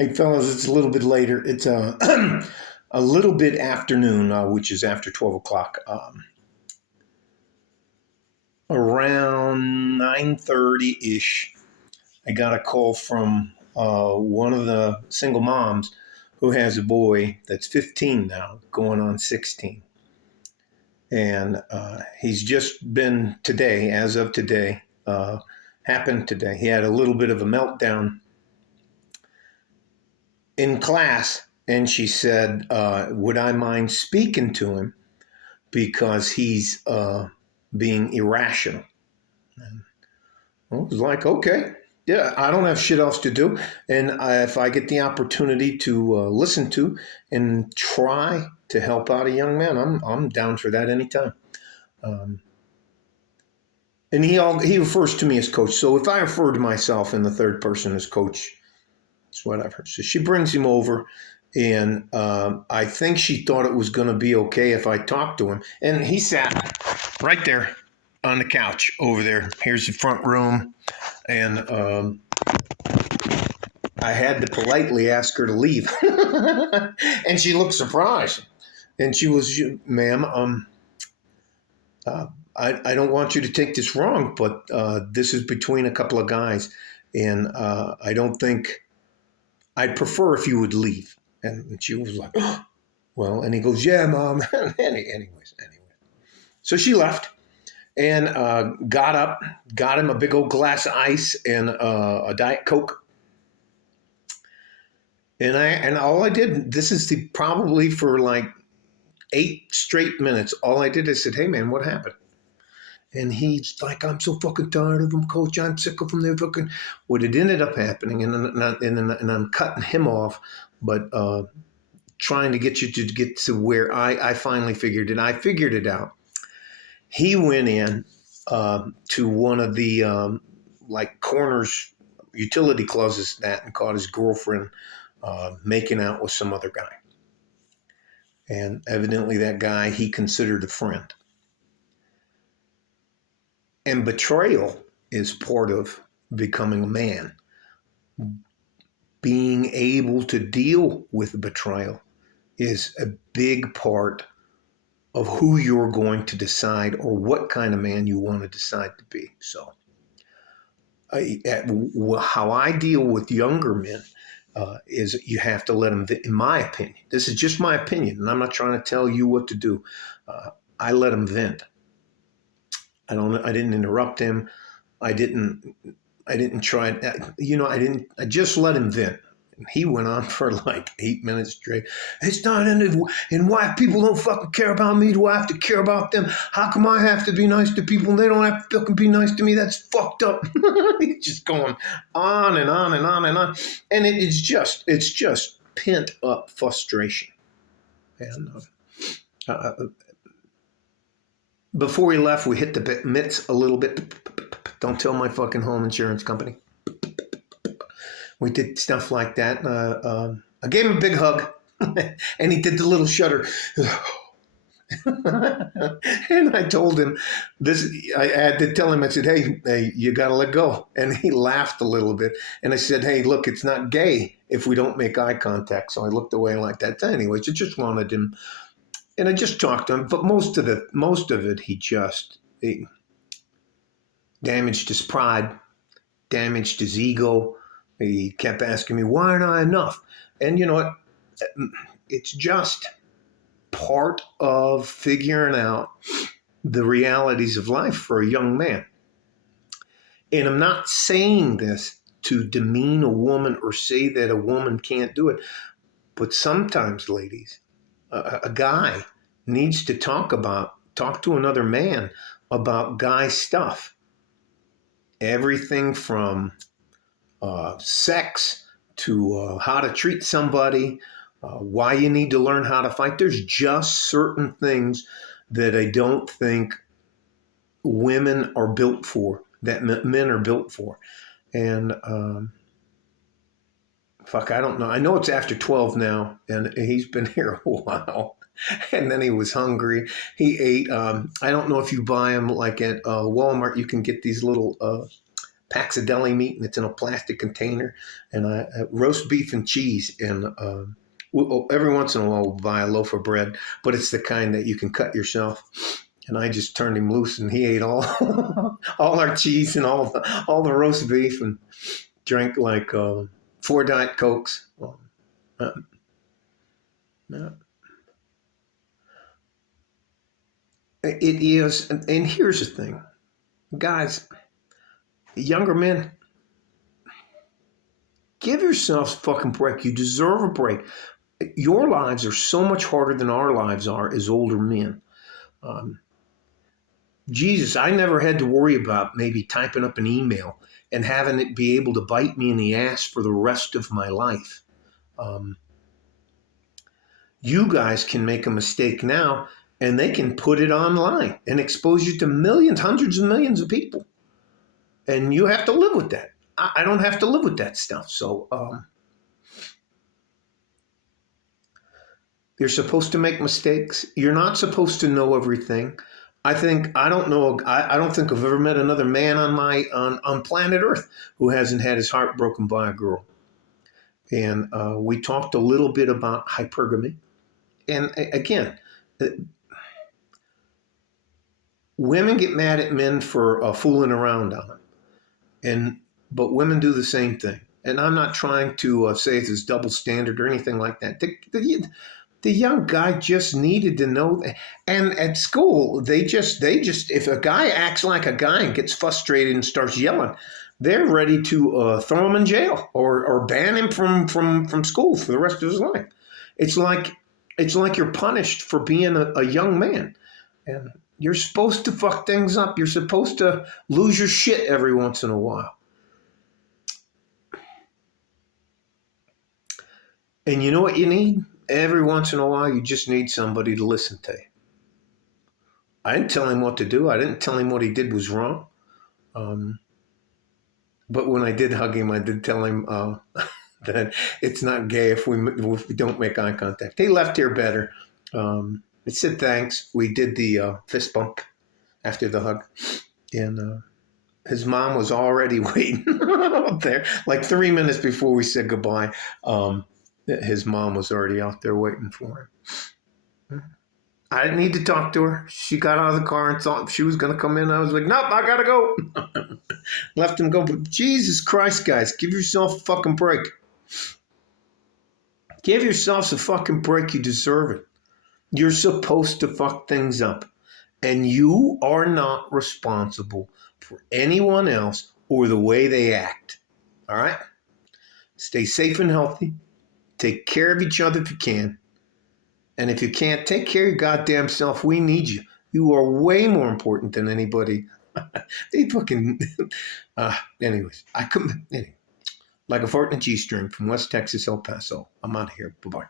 Hey, fellas, it's a little bit later. It's a little bit afternoon, which is after 12 o'clock. Around 9:30-ish, I got a call from one of the single moms who has a boy that's 15 now, going on 16. And he's just been today, as of today, happened today. He had a little bit of a meltdown in class, and she said, would I mind speaking to him because he's being irrational? And I was like, okay, yeah, I don't have shit else to do. And if I get the opportunity to listen to and try to help out a young man, I'm down for that anytime. Um, and he refers to me as coach. So if I refer to myself in the third person as coach, it's whatever. So she brings him over, and I think she thought it was going to be okay if I talked to him. And he sat right there on the couch over there. Here's the front room, and I had to politely ask her to leave, and she looked surprised. And she was, ma'am, I don't want you to take this wrong, but this is between a couple of guys, and I don't think I'd prefer if you would leave. And she was like, oh, well, and he goes, yeah, mom. Anyways. So she left and got up, got him a big old glass of ice and a Diet Coke. And all I did, this is probably for like 8 straight minutes, all I did is said, hey, man, what happened? And he's like, I'm so fucking tired of them, coach. I'm sick of them. They're fucking. What it ended up happening, and I'm cutting him off, but trying to get you to get to where I finally figured it. I figured it out. He went in to one of the like corners, utility closets that, and caught his girlfriend making out with some other guy. And evidently that guy he considered a friend. And betrayal is part of becoming a man. Being able to deal with betrayal is a big part of who you're going to decide or what kind of man you want to decide to be. So, how I deal with younger men is you have to let them, in my opinion, this is just my opinion, and I'm not trying to tell you what to do. I let them vent. I didn't interrupt him. I didn't try, I just let him vent. And he went on for like 8 minutes straight. It's not ended. And why people don't fucking care about me? Do I have to care about them? How come I have to be nice to people and they don't have to fucking be nice to me? That's fucked up. He's just going on and on and on and on. And it's just pent up frustration. And before he left, we hit the mitts a little bit. Don't tell my fucking home insurance company. We did stuff like that. I gave him a big hug, and he did the little shudder. And I told him this. I had to tell him. I said, "Hey, you got to let go." And he laughed a little bit. And I said, "Hey, look, it's not gay if we don't make eye contact." So I looked away like that. Anyways, I just wanted him. And I just talked to him, but most of it, he damaged his pride, damaged his ego. He kept asking me, why aren't I enough? And you know what? It's just part of figuring out the realities of life for a young man. And I'm not saying this to demean a woman or say that a woman can't do it, but sometimes, ladies, a guy needs to talk to another man about guy stuff. Everything from sex to how to treat somebody, why you need to learn how to fight. There's just certain things that I don't think women are built for, that men are built for. And I don't know. I know it's after 12 now, and he's been here a while. And then he was hungry. He ate. I don't know if you buy them like at Walmart. You can get these little packs of deli meat, and it's in a plastic container, and I roast beef and cheese, and every once in a while we'll buy a loaf of bread, but it's the kind that you can cut yourself. And I just turned him loose, and he ate all all our cheese and all the roast beef, and drank like 4 Diet Cokes. Uh, uh, it is, and here's the thing, guys, younger men, give yourselves a fucking break. You deserve a break. Your lives are so much harder than our lives are as older men. Jesus, I never had to worry about maybe typing up an email and having it be able to bite me in the ass for the rest of my life. You guys can make a mistake now, and they can put it online and expose you to millions, hundreds of millions of people. And you have to live with that. I don't have to live with that stuff. So you're supposed to make mistakes. You're not supposed to know everything. I don't think I've ever met another man on planet Earth who hasn't had his heart broken by a girl. And we talked a little bit about hypergamy. And again, women get mad at men for fooling around on it, but women do the same thing. And I'm not trying to say it's double standard or anything like that. The young guy just needed to know that. And at school, they just if a guy acts like a guy and gets frustrated and starts yelling, they're ready to throw him in jail or ban him from school for the rest of his life. It's like you're punished for being a young man. And you're supposed to fuck things up. You're supposed to lose your shit every once in a while. And you know what you need? Every once in a while, you just need somebody to listen to you. I didn't tell him what to do. I didn't tell him what he did was wrong. But when I did hug him, I did tell him that it's not gay if we don't make eye contact. He left here better. He said thanks. We did the fist bump after the hug. And his mom was already waiting out there. Like 3 minutes before we said goodbye, his mom was already out there waiting for him. I didn't need to talk to her. She got out of the car and thought she was going to come in. I was like, nope, I got to go. Left him go. But Jesus Christ, guys, give yourself a fucking break. Give yourselves a fucking break. You deserve it. You're supposed to fuck things up. And you are not responsible for anyone else or the way they act. All right? Stay safe and healthy. Take care of each other if you can. And if you can't, take care of your goddamn self. We need you. You are way more important than anybody. They fucking... anyways, I couldn't... Anyway, like a fart in a G-string from West Texas, El Paso. I'm out of here. Bye-bye.